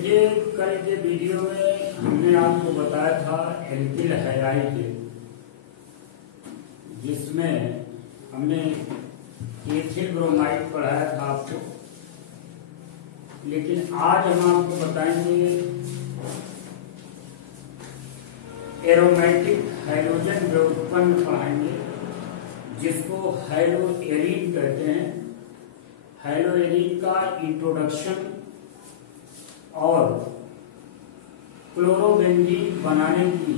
देखिए, कल के वीडियो में हमने आपको बताया था एल्किल हैलाइड, जिसमें हमने एथिल ब्रोमाइड पढ़ाया था आपको। लेकिन आज हम आपको बताएंगे एरोमेटिक हाइड्रोजन व्युत्पन्न पढ़ाएंगे, जिसको हैलोएरीन कहते हैं। हैलोएरीन का इंट्रोडक्शन और क्लोरोबेंजीन बनाने की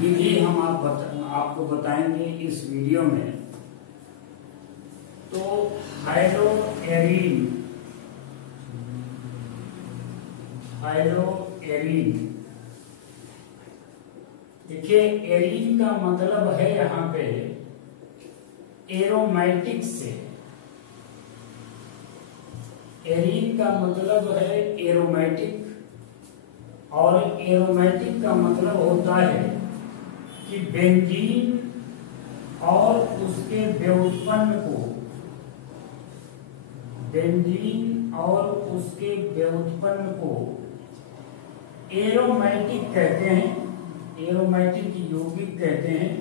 विधि हम आपको बताएंगे इस वीडियो में। तो हैलोएरीन देखिए, एरीन का मतलब है यहाँ पे एरोमेटिक से। एरीन का मतलब है एरोमेटिक, और एरोमेटिक का मतलब होता है कि बेंजीन और उसके व्युत्पन्न को एरोमेटिक कहते हैं, एरोमेटिक यौगिक कहते हैं।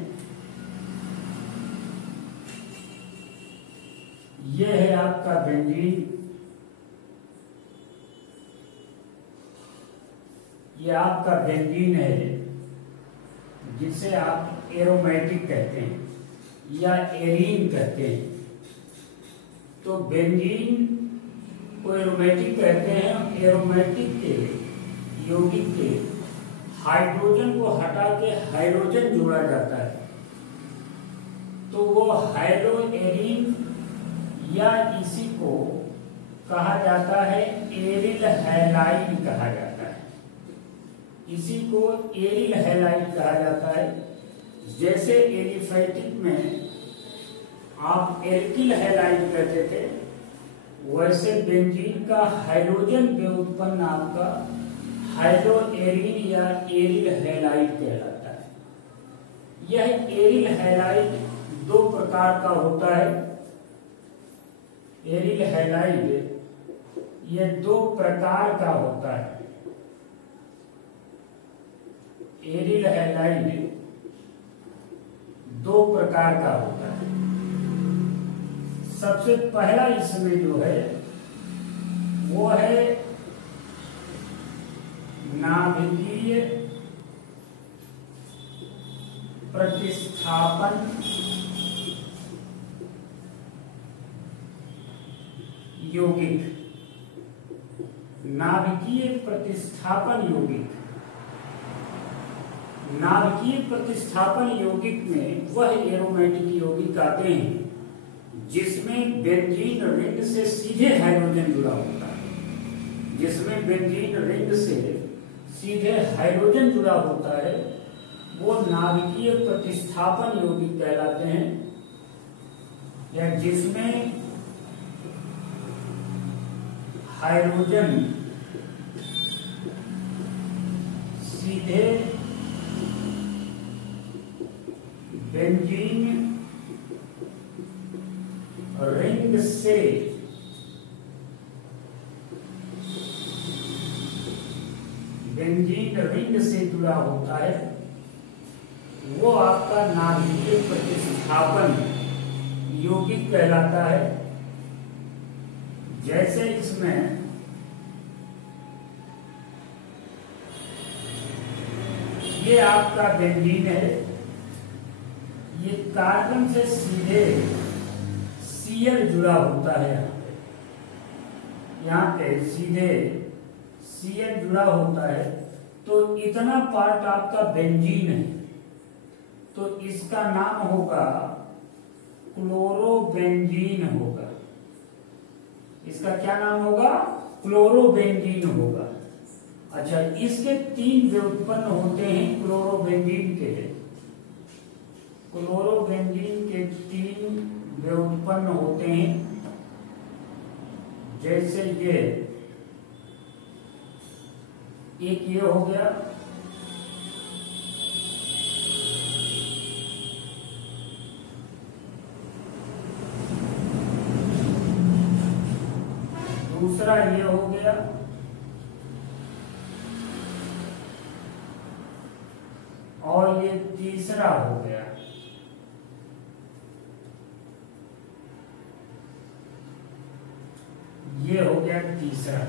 यह है आपका बेंजीन, ये आपका बेंजीन है, जिसे आप एरोमेटिक कहते हैं या एरीन कहते हैं। तो बेंजीन को एरोमेटिक कहते हैं। एरोमेटिक के यौगिक के हाइड्रोजन को हटा के हाइड्रोजन जोड़ा जाता है, तो वो हैलोएरीन, या इसी को कहा जाता है एरिल हैलाइड कहा जाता है। इसी को एरिल हैलाइड कहा जाता है। जैसे एलिफेटिक में आप एल्किल हैलाइड कहते थे, वैसे बेंजीन का हाइड्रोजन व्युत्पन्न आपका हैलोएरीन या एरिल हैलाइड कहलाता है। यह एरिल हैलाइड दो प्रकार का होता है। एरिल हैलाइड यह दो प्रकार का होता है। एरिल हैलाइड दो प्रकार का होता है। सबसे पहला इसमें जो है वो है नाभिकीय प्रतिस्थापन यौगिक। नाभिकीय प्रतिस्थापन यौगिक। नाभिकीय प्रतिस्थापन यौगिक में वह एरोमेटिक यौगिक आते हैं जिसमें बेंजीन रिंग से सीधे हाइड्रोजन जुड़ा होता है। जिसमें बेंजीन रिंग से सीधे हाइड्रोजन जुड़ा होता है, वो नाभिकीय प्रतिस्थापन यौगिक कहलाते हैं। या जिसमें हाइड्रोजन सीधे बेंजीन रिंग से जुड़ा होता है, वो आपका नाभिकीय प्रतिस्थापन यौगिक कहलाता है। जैसे इसमें ये आपका बेंजीन है, ये कार्बन से सीधे सीएल जुड़ा होता है। यहाँ पे सीधे सीएल जुड़ा होता है, तो इतना पार्ट आपका बेंजीन है, तो इसका नाम होगा क्लोरोबेंजीन होगा। इसका क्या नाम होगा? क्लोरोबेंजीन होगा। अच्छा, इसके तीन व्युत्पन्न होते हैं क्लोरोबेंजीन के। क्लोरोबेंजीन के तीन व्युत्पन्न होते हैं। जैसे ये एक ये हो गया, दूसरा ये हो गया, तीसरा हो गया। ये हो गया तीसरा।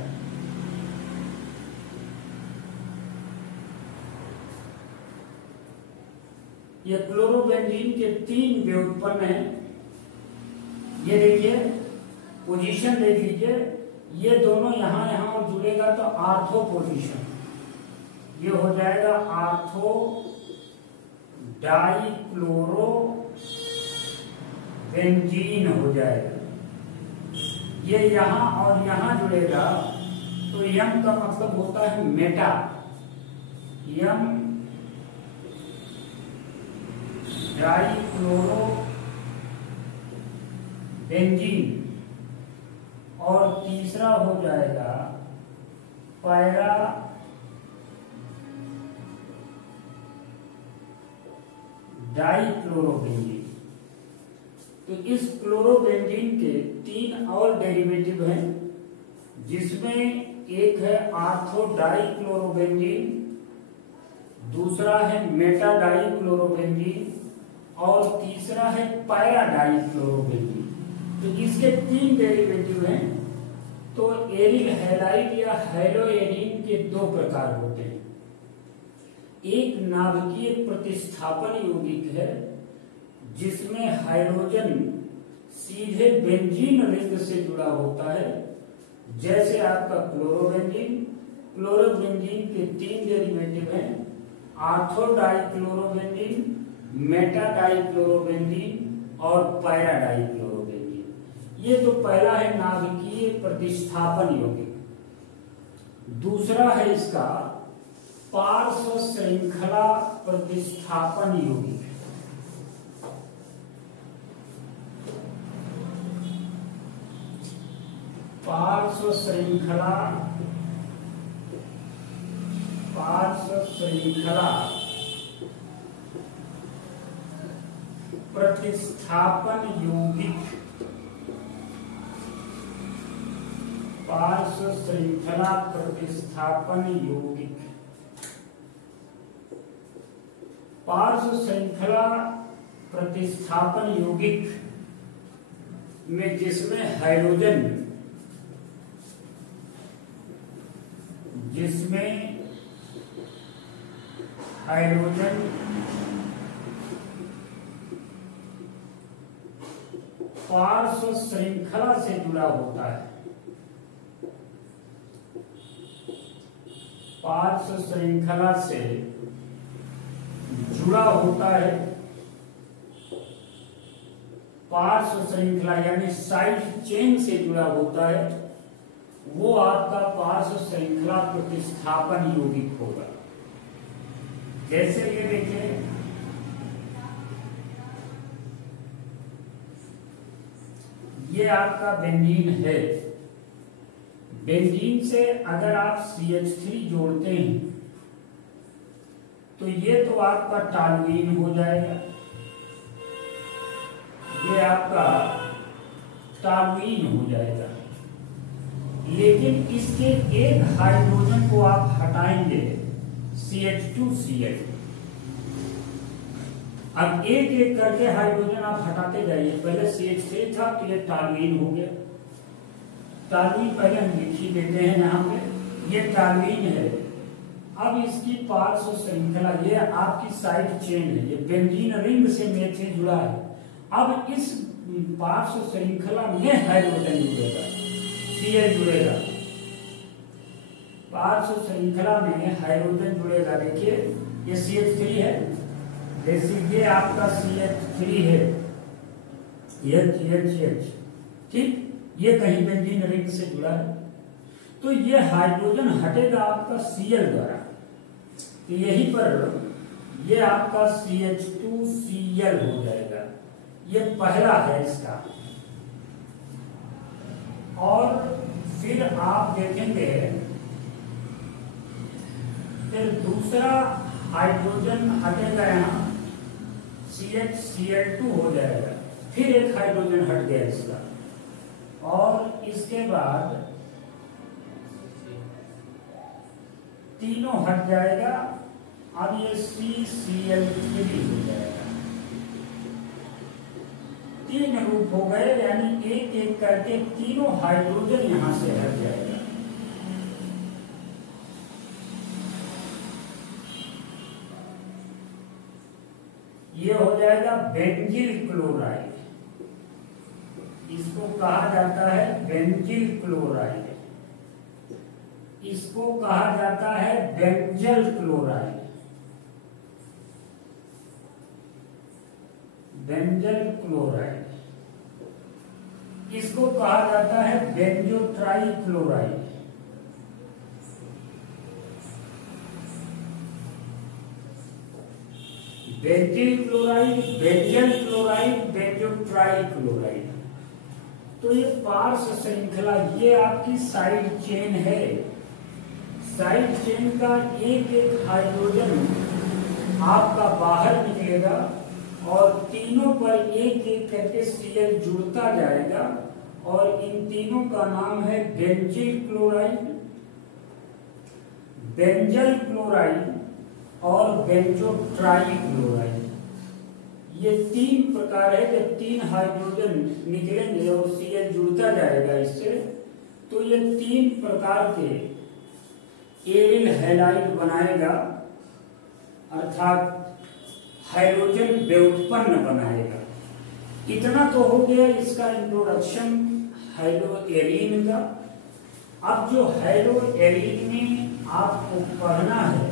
ये क्लोरोबेंजीन के 3 व्युत्पन्न हैं। ये देखिए, पोजीशन देख लीजिए, ये दोनों यहां यहां और जुड़ेगा तो आर्थो पोजीशन, ये हो जाएगा आर्थो डाइक्लोरो बेंजीन हो जाएगा। ये यहां और यहां जुड़ेगा तो यम का मतलब होता है मेटा, यम डाइक्लोरो बेंजीन। और तीसरा हो जाएगा पैरा डाइक्लोरोबेंजीन। तो इस क्लोरोबेंजीन के 3 और डेरिवेटिव हैं, जिसमें एक है आर्थो डाइक्लोरोबेंजीन, दूसरा है मेटा डाइक्लोरोबेंजीन और तीसरा है पैरा डाइक्लोरोबेंजीन। तो इसके 3 डेरिवेटिव हैं। तो एरिल हैलाइड या हैलोएरीन के 2 प्रकार होते हैं। एक नाभिकीय प्रतिस्थापन यौगिक है, जिसमें हाइड्रोजन सीधे बेंजीन रिंग से जुड़ा होता है, जैसे आपका क्लोरोबेंजीन। क्लोरोबेंजीन के 3 डेरिवेटिव हैं, आर्थो डाइक्लोरोबेंजीन, मेटा डाइक्लोरोबेंजीन और पैरा डाइक्लोरोबेंजीन। ये तो पहला है नाभिकीय प्रतिस्थापन यौगिक। दूसरा है इसका पार्श्व श्रृंखला प्रतिस्थापन यौगिक। पार्श्व श्रृंखला प्रतिस्थापन यौगिक। पार्श्व श्रृंखला प्रतिस्थापन यौगिक। पार्श्व श्रृंखला प्रतिस्थापन यौगिक में जिसमें हाइड्रोजन पार्श्व श्रृंखला से जुड़ा होता है, पार्श्व श्रृंखला से जुड़ा होता है। पार्श्व श्रृंखला यानी साइड चेन से जुड़ा होता है, वो आपका पार्श्व श्रृंखला प्रतिस्थापन यौगिक होगा। जैसे ये देखिए, ये आपका बेंजीन है। बेंजीन से अगर आप CH3 जोड़ते हैं तो ये तो आपका टॉलुइन हो जाएगा, ये आपका टॉलुइन हो जाएगा। लेकिन इसके एक हाइड्रोजन को आप हटाएंगे, CH2Cl। अब एक एक करके हाइड्रोजन आप हटाते जाइए। पहले CH3 था तो ये टॉलुइन हो गया। टॉलुइन पहले हम लिख ही देते हैं यहाँ पे, ये टॉलुइन है। अब इसकी पार्श्व श्रृंखला, ये आपकी साइड चेन है, ये बेंजीन रिंग से मेथिल जुड़ा है। अब इस पार्श्व श्रृंखला में हाइड्रोजन जुड़ेगा, Cl जुड़ेगा। पार्श्व श्रृंखला में हाइड्रोजन जुड़ेगा। देखिए ये CH3 है, जैसे ये आपका CH3 है, H, ठीक, ये कहीं बेंजीन रिंग से जुड़ा है। तो ये हाइड्रोजन हटेगा आपका Cl द्वारा, तो यहीं पर ये आपका CH2Cl हो जाएगा। ये पहला है इसका। और फिर आप देखेंगे, फिर दूसरा हाइड्रोजन हटेगा, यहाँ CH-Cl2 हो जाएगा। फिर एक हाइड्रोजन हट गया इसका, और इसके बाद तीनों हट जाएगा अब ये CCl3 हो जाएगा। 3 रूप हो गए, यानी एक एक करके तीनों हाइड्रोजन यहां से हट जाएगा। ये हो जाएगा बेंजील क्लोराइड। इसको कहा जाता है बेंजील क्लोराइड, इसको कहा जाता है बेंजल क्लोराइड, बेंजल क्लोराइड। इसको कहा जाता है बेंजोट्राई chloride. बेंजील chloride, benzyl chloride, बेंजोट्राई chloride. तो ये पार्श्व श्रृंखला, ये आपकी साइड चेन है। साइड चेन का एक एक हाइड्रोजन आपका बाहर निकलेगा और तीनों पर एक एक करके Cl जुड़ता जाएगा, और इन तीनों का नाम है बेंजील क्लोराइड, बेंजल क्लोराइड और बेंजोट्राई क्लोराइड। ये 3 प्रकार है। जब 3 हाइड्रोजन निकलेंगे और Cl जुड़ता जाएगा इससे, तो ये 3 प्रकार के एरिल हैलाइड बनाएगा, अर्थात हाइड्रोजन व्युत्पन्न बनाएगा। इतना तो हो गया इसका इंट्रोडक्शन हाइड्रो एरीन का। अब जो हाइड्रो एरीन में आपको पढ़ना है,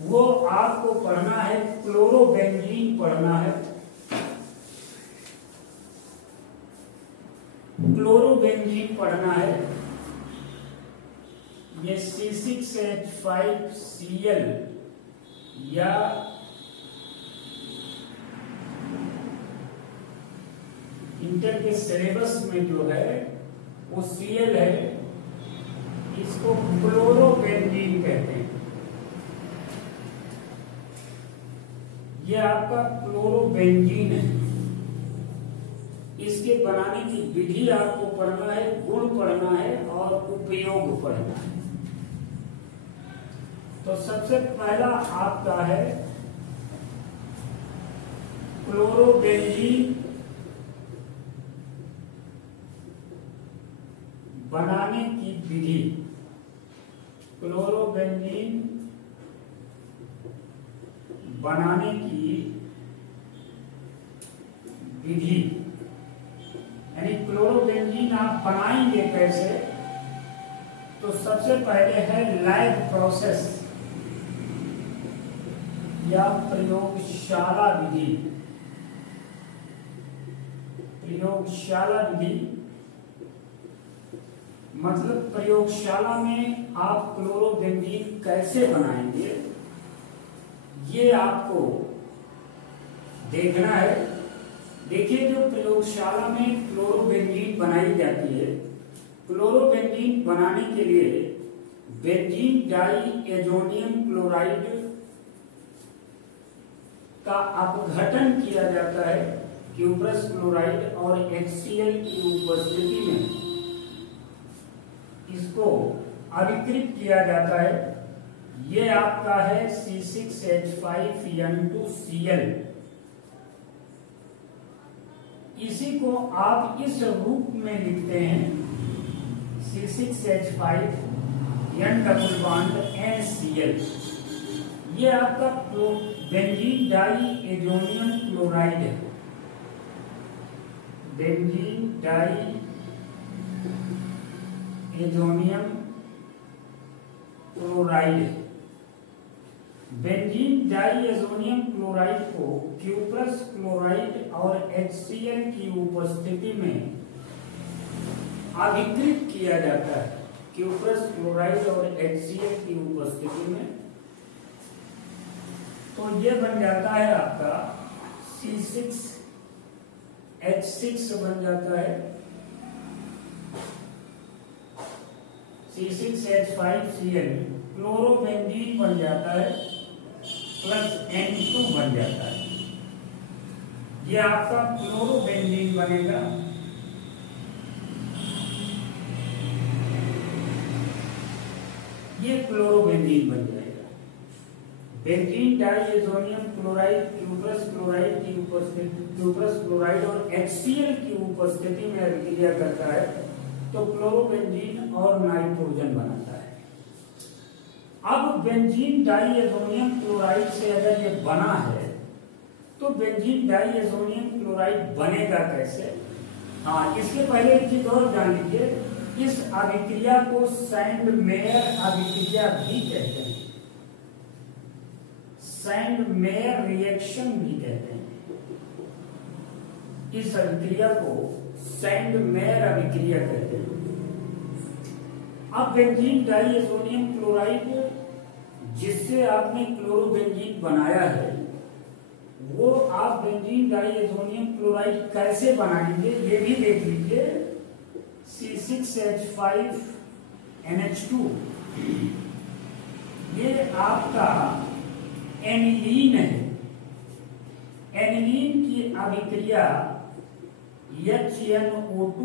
वो आपको पढ़ना है क्लोरोबेंजीन पढ़ना है। क्लोरोबेंजीन पढ़ना है। ये C6H5Cl या इंटर के सिलेबस में जो है वो Cl है, इसको क्लोरोबेंजीन कहते हैं। ये आपका क्लोरोबेंजीन है। इसके बनाने की विधि आपको पढ़ना है, गुण पढ़ना है और उपयोग पढ़ना है। तो सबसे पहला आपका है क्लोरोबेंजीन बनाने की विधि। क्लोरोबेंजीन बनाने की विधि, यानी क्लोरोबेंजीन आप बनाएंगे कैसे? तो सबसे पहले है लैब प्रोसेस या प्रयोगशाला विधि। प्रयोगशाला विधि मतलब प्रयोगशाला में आप क्लोरोबेंजीन कैसे बनाएंगे, ये आपको देखना है। देखिए, जो प्रयोगशाला में क्लोरोबेंजीन बनाई जाती है, क्लोरोबेंजीन बनाने के लिए बेंजीन डाई एजोनियम क्लोराइड का अपघटन किया जाता है क्यूप्रस क्लोराइड और HCl की उपस्थिति में। इसको अभिकृत किया जाता है। ये आपका है C6H5N2Cl। इसी को आप इस रूप में लिखते हैं C6H5N_NCl। ये आपका बेंजीन डाई एजोनियम क्लोराइड है। Benzene diazonium chloride. Benzene diazonium chloride को क्यूप्रस क्लोराइड और HCl की उपस्थिति में अभिकृत किया जाता है। क्यूप्रस क्लोराइड और HCl की उपस्थिति में, तो ये बन जाता है आपका C6H6 बन जाता है। C6H5Cl क्लोरोबेंजीन बन जाता है प्लस N2 बन जाता है। ये आपका क्लोरोबेंजीन बनेगा। ये क्लोरोबेंजीन बेंजीन बन जाएगा। Benzene diazonium chloride cuprous chloride की उपस्थिति, क्यूप्रस क्लोराइड और HCl की उपस्थिति में अभिक्रिया करता है तो क्लोरोबेंजीन और नाइट्रोजन बनाता है। अब बेंजीन डाइएजोनियम क्लोराइड से अगर ये बना है तो बेंजीन डाइएजोनियम क्लोराइड बनेगा कैसे? हाँ, इसके पहले एक चीज और जान लीजिए, इस अभिक्रिया को सैंड मेयर अभिक्रिया भी कहते हैं, सैंड मेयर रिएक्शन भी कहते हैं। इस अभिक्रिया को सैंड मेयर अभिक्रिया कहते हैं। अब बेंजीन डाइएजोनियम क्लोराइड जिससे आपने क्लोरोबेंजीन बनाया है, वो आप बेंजीन डाइएजोनियम क्लोराइड कैसे बनाएंगे ये भी देख लीजिए। C6H5NH2 ये आपका एनिलीन है। एनिलीन की अभिक्रिया HNO2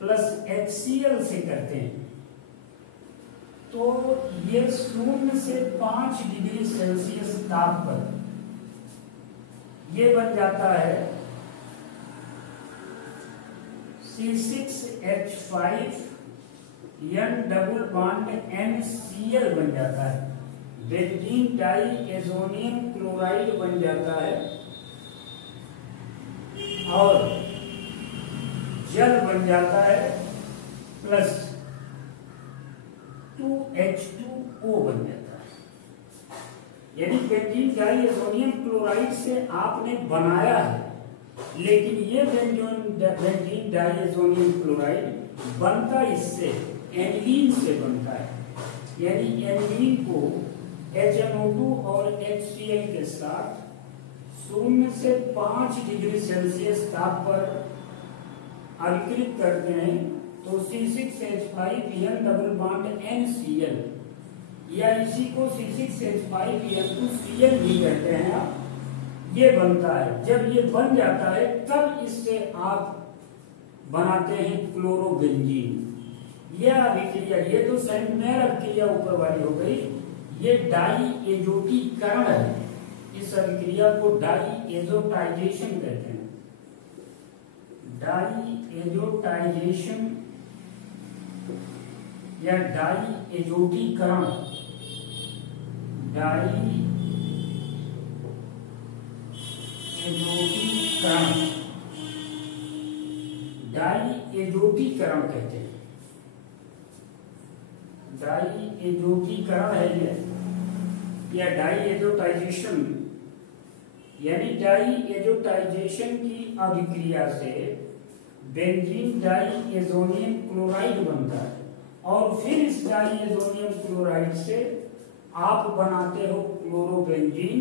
प्लस HCl से करते हैं तो ये 0 से 5 डिग्री सेल्सियस ताप पर ये बन जाता है C6H5N डबल बॉन्ड NCl बन जाता है। बेंजीन डाइएजोनियम क्लोराइड बन जाता है और जल बन जाता है प्लस 2H2O बन जाता है। यानी बेंजीन डाइएजोनियम क्लोराइड से आपने बनाया है, लेकिन ये बेंजीन डाइएजोनियम क्लोराइड बनता इससे एनिलीन से बनता है। यानी एनिलीन को HNO2 और HCl के साथ 0 से 5 डिग्री सेल्सियस ताप पर अभिक्रित करते हैं तो C6H5N डबल बॉन्ड NCl या इसी को C6H5N2Cl भी कहते हैं आप, ये बनता है। जब ये बन जाता है तब इससे आप बनाते हैं क्लोरोबेंजीन। यह अभिक्रिया, ये तो सैंड मेयर अभिक्रिया ऊपर वाली हो गई, ये डाइएजोटीकरण है। इस अभिक्रिया को डाइएजोटाइजेशन कहते हैं। डाइएजोटाइजेशन या डाइएजोटीकरण, डाइएजोटीकरण कहते हैं। डाइएजोटीकरण है ये या डाइएजोटाइजेशन, यानी डाइएजोटाइजेशन की अभिक्रिया से बेंजीन डाइएजोनियम क्लोराइड बनता है और फिर इस डाइएजोनियम क्लोराइड से आप बनाते हो क्लोरोबेंजीन,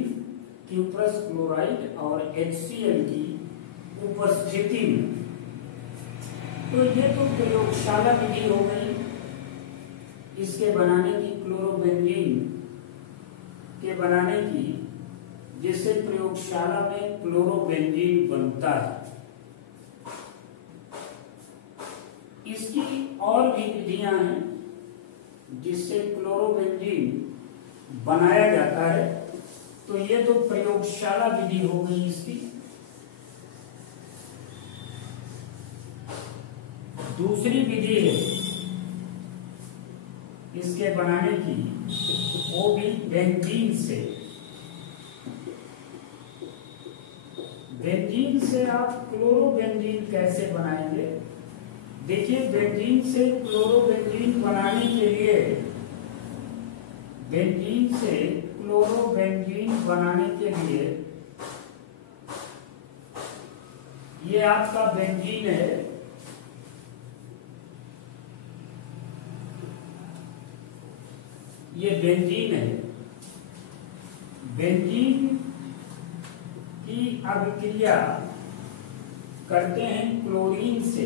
क्यूप्रस क्लोराइड और HCl की उपस्थिति में। तो ये तो प्रयोगशाला विधि हो गई इसके बनाने की, क्लोरोबेंजीन के बनाने की, जिससे प्रयोगशाला में क्लोरोबेंजीन बनता है। इसकी और भी विधियां हैं जिससे क्लोरोबेंजीन बनाया जाता है, तो ये तो प्रयोगशाला विधि हो गई इसकी। दूसरी विधि है इसके बनाने की, वो भी बेंजीन से। बेंजीन से आप क्लोरोबेंजीन कैसे बनाएंगे? देखिए, बेंजीन से क्लोरोबेंजीन बनाने के लिए, बेंजीन से क्लोरोबेंजीन बनाने के लिए ये आपका बेंजीन है, ये बेंजीन है। बेंजीन की अभिक्रिया करते हैं क्लोरीन से,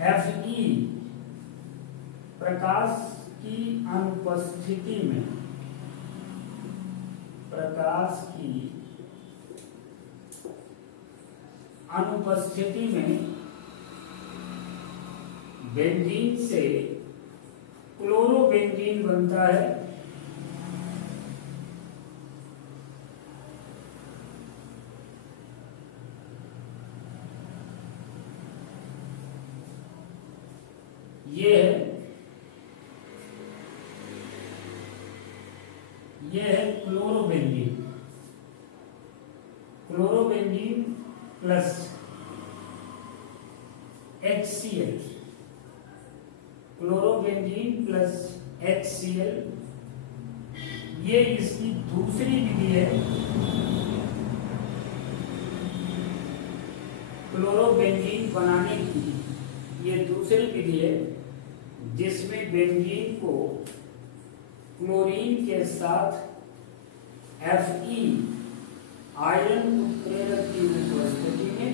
Fe प्रकाश की अनुपस्थिति में, प्रकाश की अनुपस्थिति में बेंजीन से क्लोरोबेंजीन बनता है। ये है chlorobenzene. Chlorobenzene plus HCl, chlorobenzene plus HCl, ये इसकी दूसरी विधि है क्लोरोबेंजीन बनाने की। ये दूसरी विधि है जिसमें बेंजीन को क्लोरीन के साथ Fe आयरन उत्प्रेरक की उपस्थिति में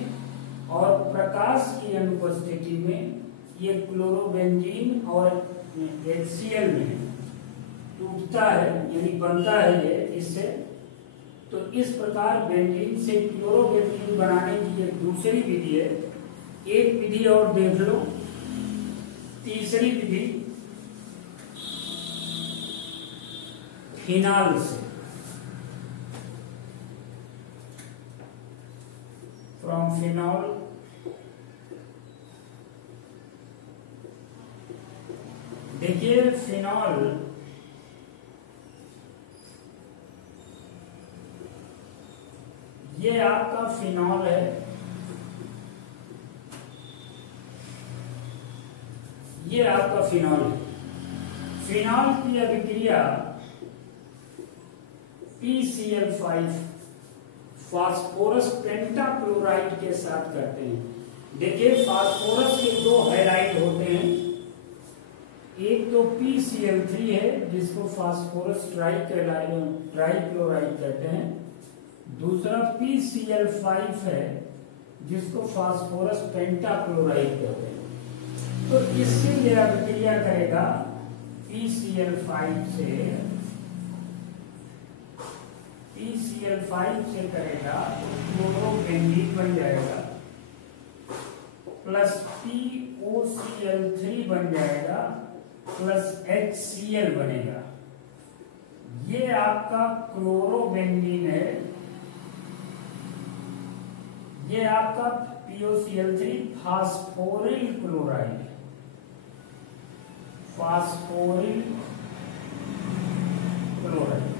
और प्रकाश की अनुपस्थिति में ये क्लोरोबेंजीन और HCl में टूटता है, यानी बनता है ये इससे। तो इस प्रकार बेंजीन से क्लोरोबेंजीन बनाने की ये दूसरी विधि है। एक विधि और देख लो, तीसरी विधि फिनाल से, फ्रॉम फिनॉल देखिए फिनॉल ये आपका फिनॉल है, ये आपका फिनॉल है। फिनॉल की अभिक्रिया PCl5 फास्फोरस पेंटाक्लोराइड के साथ करते हैं। देखिए फास्फोरस के दो हैलाइड होते हैं, एक तो PCl3 है जिसको फास्फोरस ट्राइक्लोराइड कहते हैं, दूसरा PCl5 है जिसको फास्फोरस पेंटाक्लोराइड कहते हैं। तो इससे यह अभिक्रिया करेगा PCl5 से करेगा तो क्लोरोबेंजीन बन जाएगा, प्लस POCl3 बन जाएगा, प्लस HCl बनेगा। ये आपका क्लोरोबेंजीन है, ये आपका POCl3 फास्फोरिल क्लोराइड, फास्फोरिल क्लोराइड।